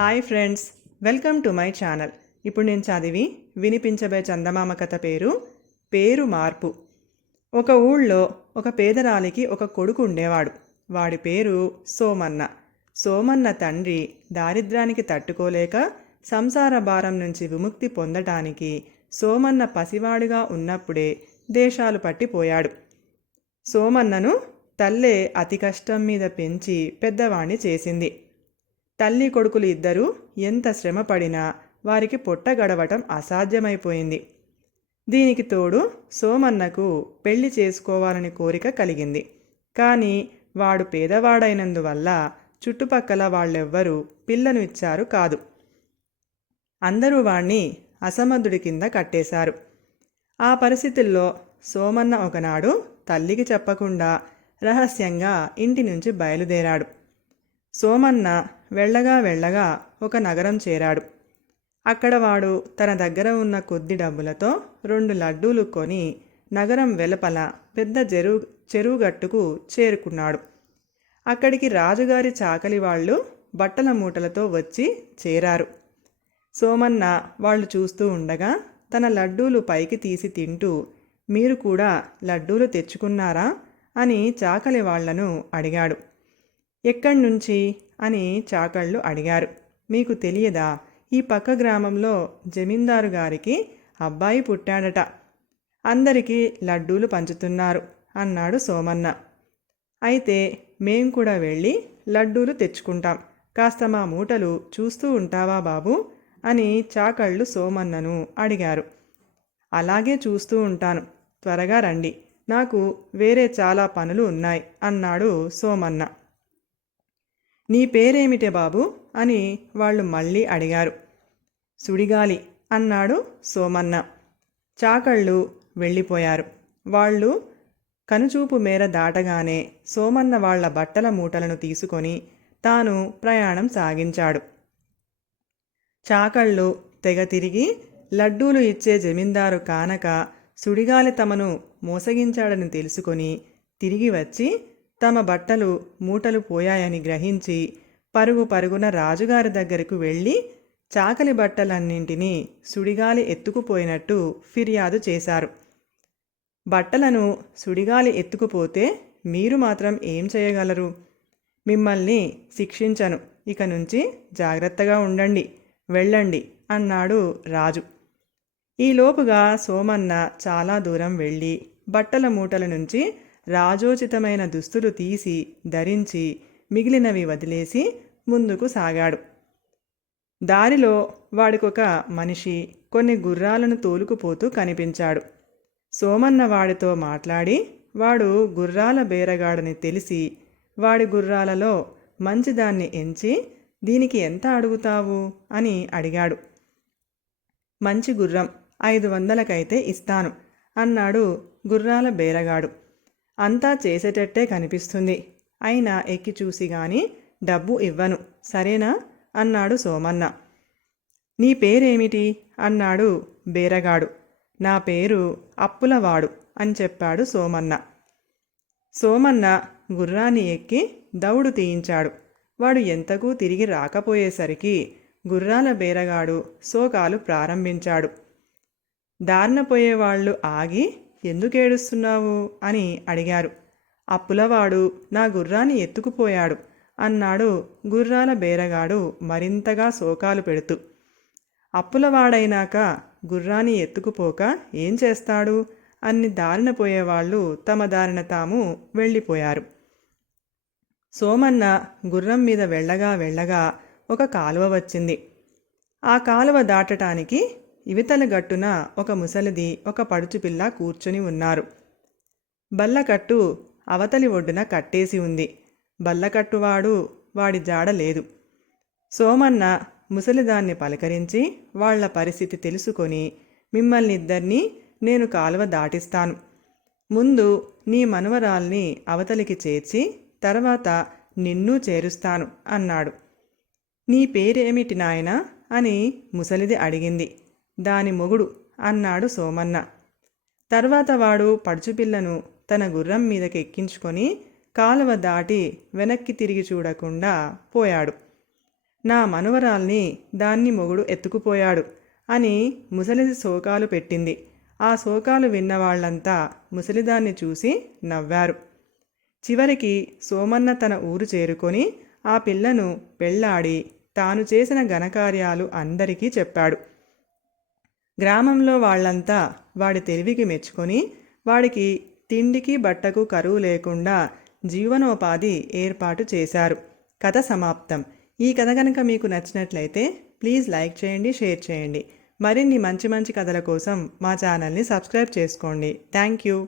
Hi friends welcome to my channel ఇప్పుడు నేను చదివి వినిపించబోయే చందమామ కథ పేరు పేరు మార్పు. ఒక ఊళ్ళో ఒక పేదరాలికి ఒక కొడుకు ఉండేవాడు. వాడి పేరు సోమన్న. సోమన్న తండ్రి దారిద్ర్యానికి తట్టుకోలేక సంసార భారం నుంచి విముక్తి పొందటానికి సోమన్న పసివాడుగా ఉన్నప్పుడే దేశాలు పట్టిపోయాడు. సోమన్నను తల్లే అతి కష్టం మీద పెంచి పెద్దవాణ్ణి చేసింది. తల్లి కొడుకులు ఇద్దరూ ఎంత శ్రమపడినా వారికి పొట్ట గడవటం అసాధ్యమైపోయింది. దీనికి తోడు సోమన్నకు పెళ్ళి చేసుకోవాలని కోరిక కలిగింది. కానీ వాడు పేదవాడైనందువల్ల చుట్టుపక్కల వాళ్ళెవ్వరూ పిల్లను ఇచ్చారు కాదు. అందరూ వాణ్ణి అసమర్థుడి కింద కట్టేశారు. ఆ పరిస్థితుల్లో సోమన్న ఒకనాడు తల్లికి చెప్పకుండా రహస్యంగా ఇంటి నుంచి బయలుదేరాడు. సోమన్న వెళ్ళగా వెళ్ళగా ఒక నగరం చేరాడు. అక్కడ వాడు తన దగ్గర ఉన్న కొద్ది డబ్బులతో రెండు లడ్డూలు కొని నగరం వెలుపల పెద్ద చెరువు చెరువుగట్టుకు చేరుకున్నాడు. అక్కడికి రాజుగారి చాకలి వాళ్ళు బట్టల మూటలతో వచ్చి చేరారు. సోమన్న వాళ్ళు చూస్తూ ఉండగా తన లడ్డూలు పైకి తీసి తింటూ మీరు కూడా లడ్డూలు తెచ్చుకున్నారా? అని చాకలి వాళ్ళను అడిగాడు. ఎక్కడి నుంచి అని చాకళ్ళు అడిగారు. మీకు తెలియదా? ఈ పక్క గ్రామంలో జమీందారు గారికి అబ్బాయి పుట్టాడట. అందరికీ లడ్డూలు పంచుతున్నారు అన్నాడు సోమన్న. అయితే మేం కూడా వెళ్ళి లడ్డూలు తెచ్చుకుంటాం. కాస్త మా మూటలు చూస్తూ ఉంటావా బాబు? అని చాకళ్ళు సోమన్నను అడిగారు. అలాగే చూస్తూ ఉంటాను. త్వరగా రండి. నాకు వేరే చాలా పనులు ఉన్నాయి అన్నాడు సోమన్న. నీ పేరేమిటే బాబు? అని వాళ్ళు మళ్ళీ అడిగారు. సుడిగాలి అన్నాడు సోమన్న. చాకళ్ళు వెళ్ళిపోయారు. వాళ్ళు కనుచూపు మేర దాటగానే సోమన్న వాళ్ళ బట్టల మూటలను తీసుకొని తాను ప్రయాణం సాగించాడు. చాకళ్ళు తెగ తిరిగి లడ్డూలు ఇచ్చే జమీందారు కానక సుడిగాలి తమను మోసగించాడని తెలుసుకొని తిరిగి వచ్చి తమ బట్టలు మూటలు పోయాయని గ్రహించి పరుగు పరుగున రాజుగారి దగ్గరకు వెళ్ళి చాకలి బట్టలన్నింటినీ సుడిగాలి ఎత్తుకుపోయినట్టు ఫిర్యాదు చేశారు. బట్టలను సుడిగాలి ఎత్తుకుపోతే మీరు మాత్రం ఏం చేయగలరు? మిమ్మల్ని శిక్షించను. ఇక నుంచి జాగ్రత్తగా ఉండండి. వెళ్ళండి అన్నాడు రాజు. ఈలోపుగా సోమన్న చాలా దూరం వెళ్ళి బట్టల మూటల నుంచి రాజోచితమైన దుస్తులు తీసి ధరించి మిగిలినవి వదిలేసి ముందుకు సాగాడు. దారిలో వాడికొక మనిషి కొన్ని గుర్రాలను తోలుకుపోతూ కనిపించాడు. సోమన్న వాడితో మాట్లాడి వాడు గుర్రాల బేరగాడని తెలిసి వాడి గుర్రాలలో మంచిదాన్ని ఎంచి దీనికి ఎంత అడుగుతావు? అని అడిగాడు. మంచి గుర్రం ఐదు వందలకైతే ఇస్తాను అన్నాడు గుర్రాల బేరగాడు. అంతా చేసేటట్టే కనిపిస్తుంది. అయినా ఎక్కి చూసి గాని డబ్బు ఇవ్వను. సరేనా? అన్నాడు సోమన్న. నీ పేరేమిటి? అన్నాడు బేరగాడు. నా పేరు అప్పులవాడు అని చెప్పాడు సోమన్న. సోమన్న గుర్రాన్ని ఎక్కి దౌడు తీయించాడు. వాడు ఎంతకు తిరిగి రాకపోయేసరికి గుర్రాల బేరగాడు శోకాలు ప్రారంభించాడు. దారిన ఆగి ఎందుకు ఎందుకేడుస్తున్నావు అని అడిగారు. అప్పులవాడు నా గుర్రాన్ని ఎత్తుకుపోయాడు అన్నాడు గుర్రాల బేరగాడు మరింతగా శోకాలు పెడుతూ. అప్పులవాడైనాక గుర్రాన్ని ఎత్తుకుపోక ఏం చేస్తాడు? అన్ని దారిన పోయేవాళ్ళు తమ దారిన తాము వెళ్ళిపోయారు. సోమన్న గుర్రం మీద వెళ్ళగా వెళ్ళగా ఒక కాలువ వచ్చింది. ఆ కాలువ దాటటానికి ఇవితల గట్టున ఒక ముసలిది ఒక పడుచుపిల్ల కూర్చుని ఉన్నారు. బల్లకట్టు అవతలి ఒడ్డున కట్టేసి ఉంది. బల్లకట్టువాడు వాడి జాడ లేదు. సోమన్న ముసలిదాన్ని పలకరించి వాళ్ళ పరిస్థితి తెలుసుకొని మిమ్మల్ని ఇద్దరినీ నేను కాలువ దాటిస్తాను. ముందు నీ మనవరాల్ని అవతలికి చేర్చి తర్వాత నిన్ను చేరుస్తాను అన్నాడు. నీ పేరేమిటి నాయనా? అని ముసలిది అడిగింది. దాని మొగుడు అన్నాడు సోమన్న. తర్వాత వాడు పడుచుపిల్లను తన గుర్రం మీదకి ఎక్కించుకొని కాలువ దాటి వెనక్కి తిరిగి చూడకుండా పోయాడు. నా మనవరాల్ని దాన్ని మొగుడు ఎత్తుకుపోయాడు అని ముసలిది శోకాలు పెట్టింది. ఆ శోకాలు విన్న వాళ్ళంతా ముసలిదాన్ని చూసి నవ్వారు. చివరికి సోమన్న తన ఊరు చేరుకొని ఆ పిల్లను పెళ్ళాడి తాను చేసిన ఘనకార్యాలు అందరికీ చెప్పాడు. గ్రామంలో వాళ్ళంతా వాడి తెలివికి మెచ్చుకొని వాడికి తిండికి బట్టకు కరువు లేకుండా జీవనోపాధి ఏర్పాటు చేశారు. కథ సమాప్తం. ఈ కథ కనుక మీకు నచ్చినట్లయితే ప్లీజ్ లైక్ చేయండి షేర్ చేయండి. మరిన్ని మంచి మంచి కథల కోసం మా ఛానల్ని సబ్స్క్రైబ్ చేసుకోండి. Thank you.